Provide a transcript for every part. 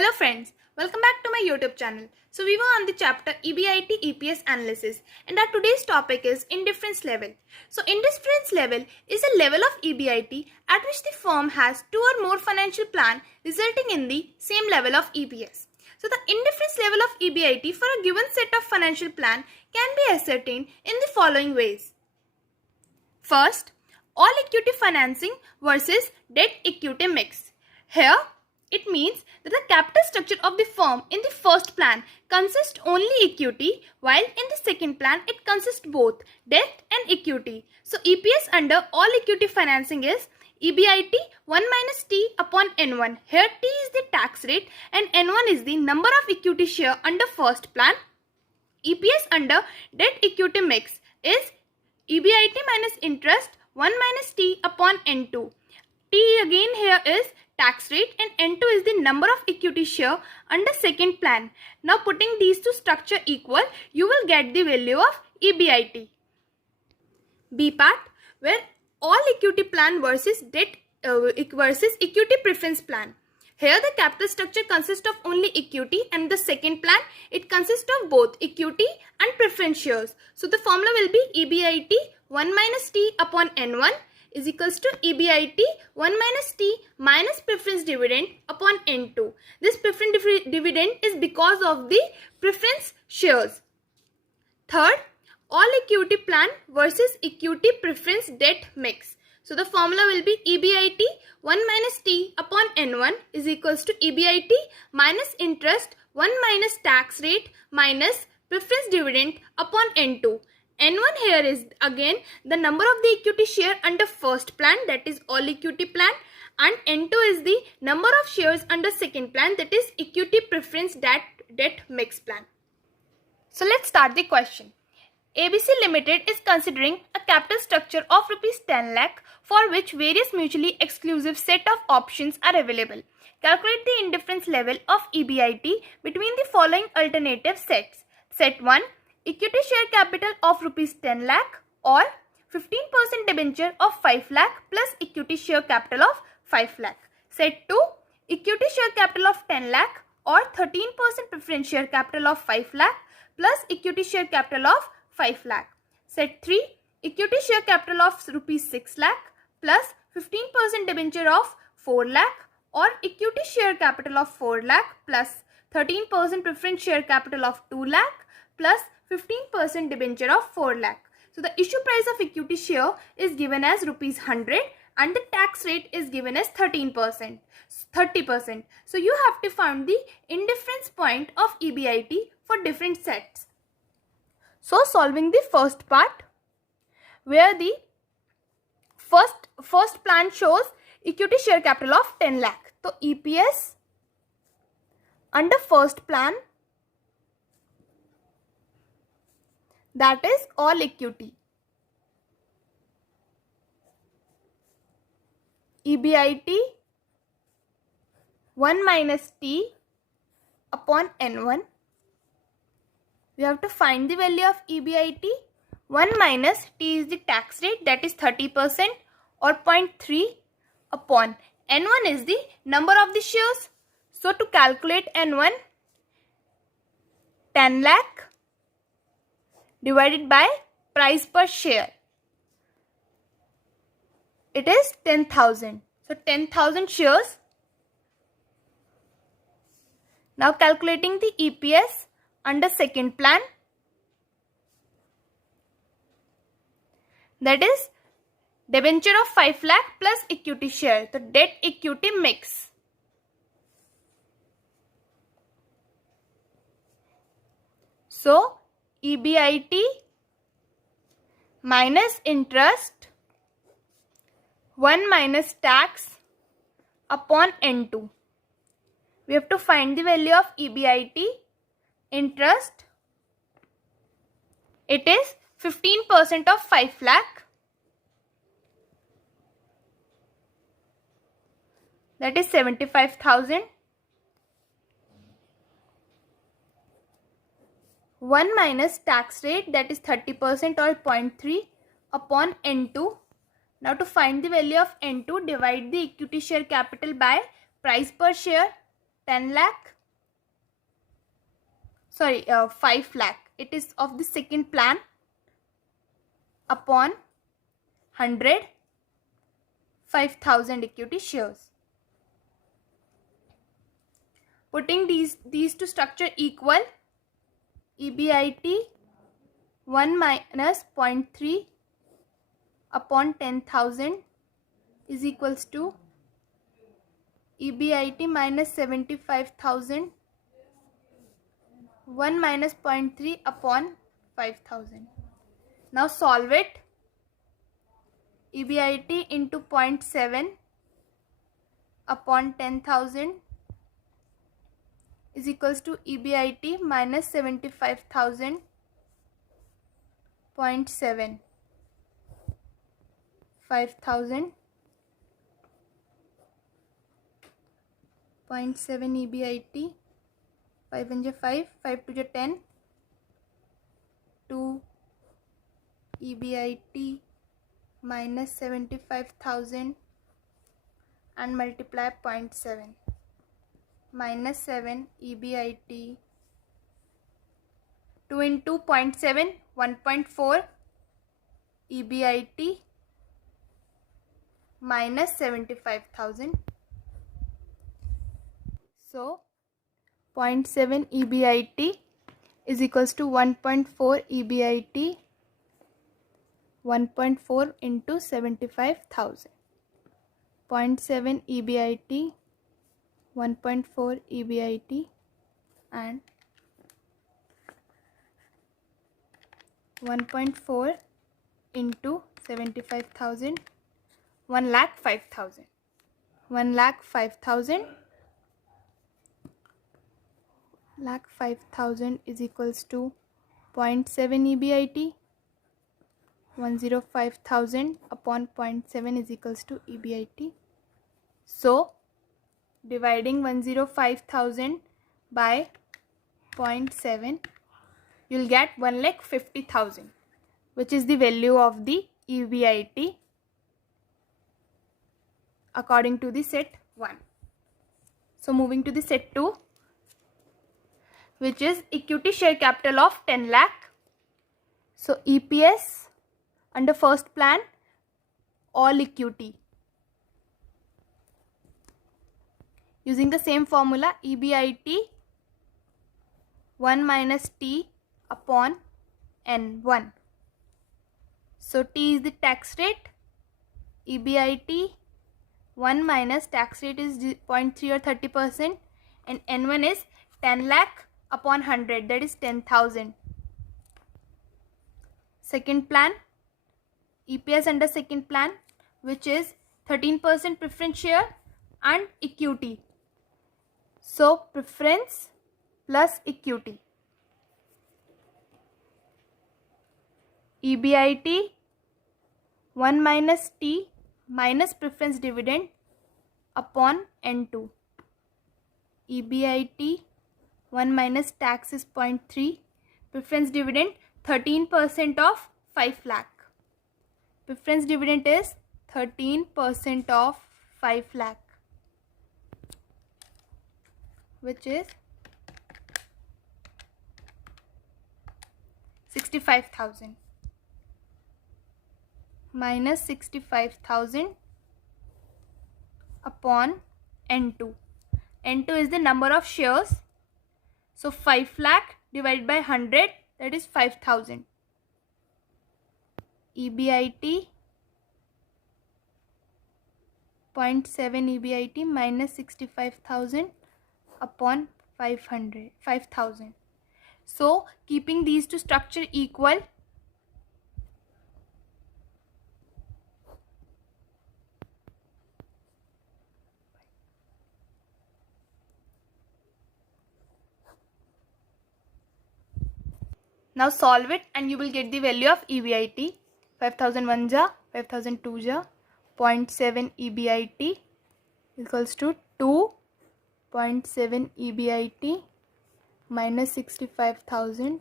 Hello friends, welcome back to my YouTube channel. So we were on the chapter EBIT-EPS analysis and our today's topic is indifference level. So indifference level is a level of EBIT at which the firm has two or more financial plan resulting in the same level of EPS. So the indifference level of EBIT for a given set of financial plan can be ascertained in the following ways. First, all equity financing versus debt equity mix. Here, it means that the capital structure of the firm in the first plan consists only equity, while in the second plan it consists both debt and equity. So EPS under all equity financing is EBIT 1 minus T upon N1. Here T is the tax rate and N1 is the number of equity share under first plan. EPS under debt equity mix is EBIT minus interest 1 minus T upon N2. T again here is tax rate and N2 is the number of equity share under second plan. Now putting these two structure equal, you will get the value of EBIT. B part, where all equity plan versus debt versus equity preference plan. Here the capital structure consists of only equity and the second plan it consists of both equity and preference shares. So the formula will be EBIT 1 minus T upon N1 is equals to EBIT 1 minus T minus preference dividend upon N2. This preference dividend is because of the preference shares. Third, all equity plan versus equity preference debt mix. So the formula will be EBIT 1 minus T upon N1 is equals to EBIT minus interest 1 minus tax rate minus preference dividend upon N2. N1 here is again the number of the equity share under first plan, that is all equity plan, and N2 is the number of shares under second plan, that is equity preference debt mix plan. So let's start the question. ABC Limited is considering a capital structure of rupees 10 lakh for which various mutually exclusive set of options are available. Calculate the indifference level of EBIT between the following alternative sets. Set 1. Equity share capital of rupees 10 lakh or 15% debenture of 5 lakh plus equity share capital of 5 lakh. Set 2. Equity share capital of 10 lakh or 13% preference share capital of 5 lakh plus equity share capital of 5 lakh. Set 3. Equity share capital of rupees 6 lakh plus 15% debenture of 4 lakh or equity share capital of 4 lakh plus 13% preference share capital of 2 lakh plus 15% debenture of 4 lakh. So the issue price of equity share is given as rupees 100 and the tax rate is given as 30%. So you have to find the indifference point of EBIT for different sets. So solving the first part, where the first plan shows equity share capital of 10 lakh. So EPS under first plan, that is all equity. EBIT 1 minus T upon N1. We have to find the value of EBIT. 1 minus T is the tax rate, that is 30% or 0.3 upon N1 is the number of the shares. So to calculate N1, 10 lakh divided by price per share, it is 10,000. So 10,000 shares. Now calculating the EPS under second plan, that is debenture of 5 lakh plus equity share, the debt equity mix. So EBIT minus interest 1 minus tax upon N2. We have to find the value of EBIT. Interest, it is 15% of 5 lakh, that is 75,000. 1 minus tax rate, that is 30% or 0.3 upon N2. Now to find the value of N2, divide the equity share capital by price per share. 10 lakh, sorry, 5 lakh. It is of the second plan upon 100, 5,000 equity shares. Putting these two structure equal, EBIT 1 minus 0.3 upon 10,000 is equals to EBIT minus 75,000, 1 minus 0.3 upon 5,000. Now solve it. EBIT into 0.7 upon 10,000 is equals to EBIT minus 75,000 0.7, 5,000, 0.7 EBIT, 5 1 ja 5, 5 2 ja 10, 2 EBIT minus 75,000 and multiply 0.7, minus 7 EBIT, 2 into 0.7, 1.4 EBIT minus 75,000. So 0.7 EBIT is equals to 1.4 EBIT, 1.4 into 75,000. 0.7 EBIT, 1.4 EBIT and 1.4 into 75,000, 1,05,000. 1,05,000. 1,05,000 is equals to 0.7 EBIT. 105,000 upon 0.7 is equals to EBIT. So dividing 105,000 by 0.7, you'll get 1,50,000, which is the value of the EBIT according to the set 1. So moving to the set 2, which is equity share capital of 10 lakh. So EPS under first plan, all equity. Using the same formula, EBIT 1 minus T upon N1. So T is the tax rate, EBIT 1 minus tax rate is 0.3 or 30%, and N1 is 10 lakh upon 100, that is 10,000. Second plan, EPS under second plan, which is 13% preference share and equity. So preference plus equity. EBIT 1 minus T minus preference dividend upon N2. EBIT 1 minus tax is 0.3, preference dividend 13% of 5 lakh. Preference dividend is 13% of 5 lakh, which is 65,000. Minus 65,000 upon N2. N2 is the number of shares. So 5 lakh divided by 100, that is 5,000. EBIT 0.7 EBIT minus 65,000 upon 5,000. So keeping these two structure equal, now solve it and you will get the value of EBIT. 5,001 ja, 5,002 ja, 0.7 EBIT equals to 2.7 EBIT minus 65,000.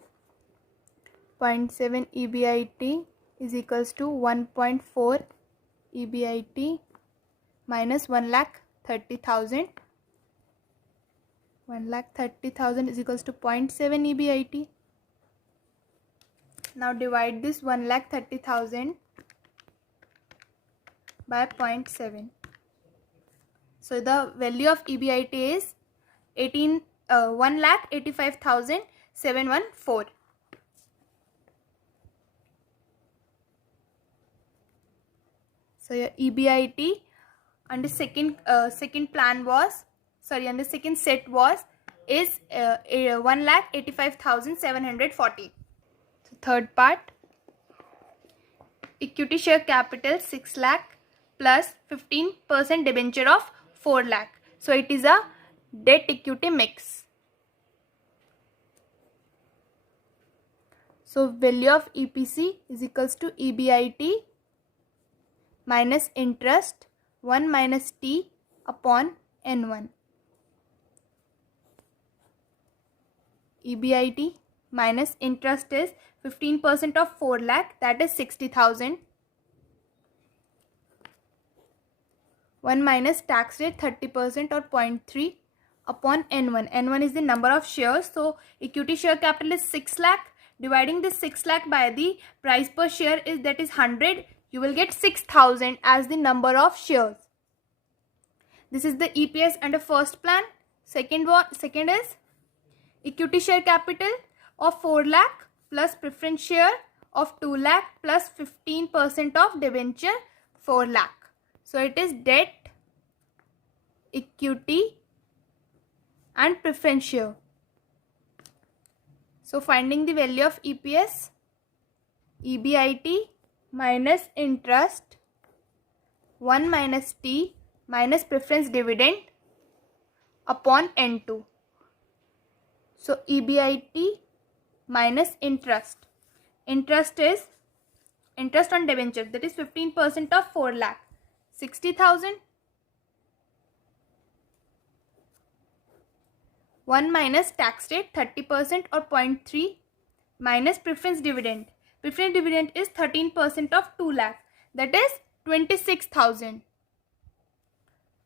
0.7 EBIT is equals to 1.4 EBIT minus 1,30,000. 1,30,000 is equals to 0.7 EBIT. Now divide this 1,30,000 by 0.7. So the value of EBIT is 1,85,714. So your EBIT on the second plan was, on the second set is 1,85,740. So third part, equity share capital 6 lakh plus 15% debenture of 4 lakh. So it is a debt equity mix. So value of EPC is equals to EBIT minus interest 1 minus T upon N1. EBIT minus interest is 15% of 4 lakh, that is 60,000. 1 minus tax rate 30% or 0.3 upon N1. N1 is the number of shares. So equity share capital is 6 lakh. Dividing this 6 lakh by the price per share is, that is 100. You will get 6,000 as the number of shares. This is the EPS under first plan. Second is equity share capital of 4 lakh plus preference share of 2 lakh plus 15% of debenture 4 lakh. So it is debt, equity and preference share. So finding the value of EPS, EBIT minus interest 1 minus T minus preference dividend upon N2. So EBIT minus interest. Interest is interest on debenture, that is 15% of 4 lakh. 60,000. 1 minus tax rate 30% or 0.3 minus preference dividend. Preference dividend is 13% of 2 lakh, that is 26,000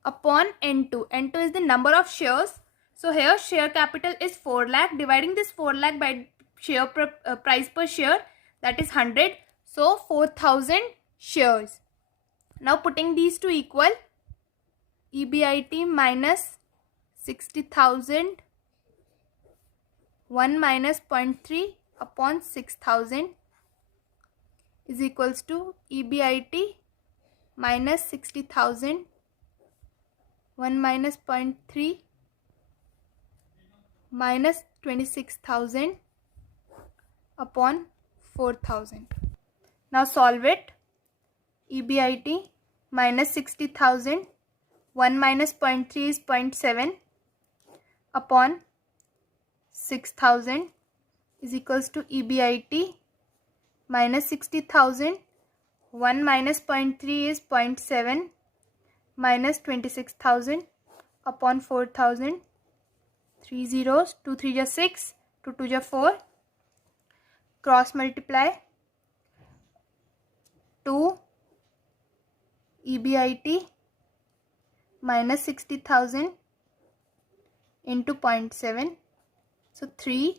upon N2. N2 is the number of shares. So here share capital is 4 lakh. Dividing this 4 lakh by share price per share, that is 100. So 4,000 shares. Now putting these two equal, EBIT minus 60,000 1 minus 0.3 upon 6,000 is equals to EBIT minus 60,000 1 minus 0.3 minus 26,000 upon 4,000. Now solve it. EBIT minus 60,000 1 minus 0.3 is 0.7 upon 6,000 is equals to EBIT minus 60,000 1 minus 0.3 is 0.7 minus 26,000 upon 4,000. 3 zeros, 2 3 is 6, 2 2 is 4. Cross multiply. 2 EBIT minus 60,000 into 0.7. So 3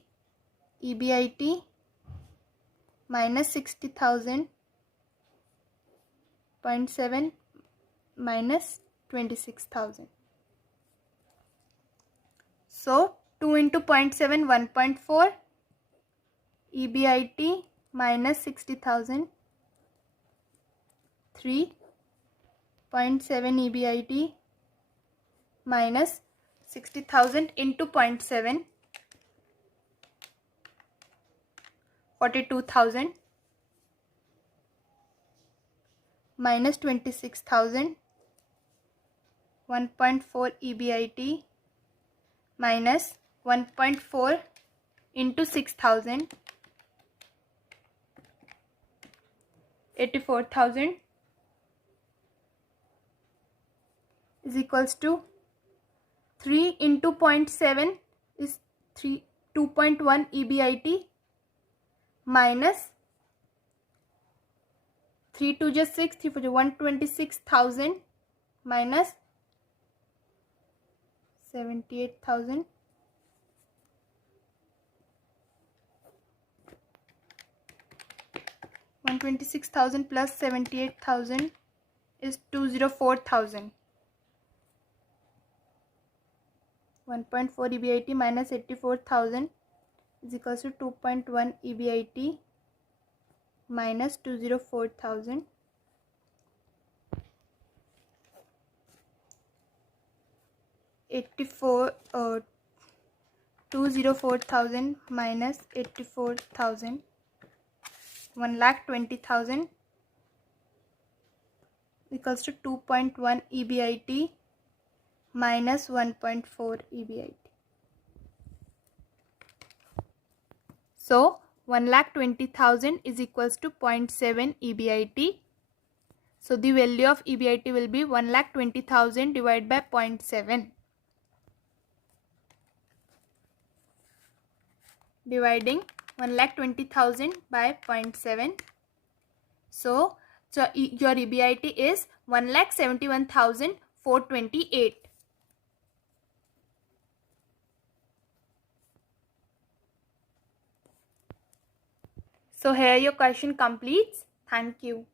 EBIT minus 60,000 0.7 minus 26,000. So 2 into 0.7 1.4. EBIT minus 60,000 3.7 EBIT minus 60,000 into 0.7 42,000 minus 26,000 1.4 EBIT minus 1.4 into 6,000 84,000 is equals to 3 into 0.7 is 2.1 EBIT minus 3 2 just 6, 3 4 just 126,000 minus 78,000 126,000 plus 78,000 is 204,000. 1.4 EBIT minus 84,000 is equals to 2.1 EBIT minus 204,000. 204,000 minus 84,000, 1,20,000 equals to 2.1 EBIT minus 1.4 EBIT. So 1,20,000 is equals to 0.7 EBIT. So the value of EBIT will be 1,20,000 divided by 0.7. Dividing 1,20,000 by 0.7. So your EBIT is 1,71,428. So here your question completes. Thank you.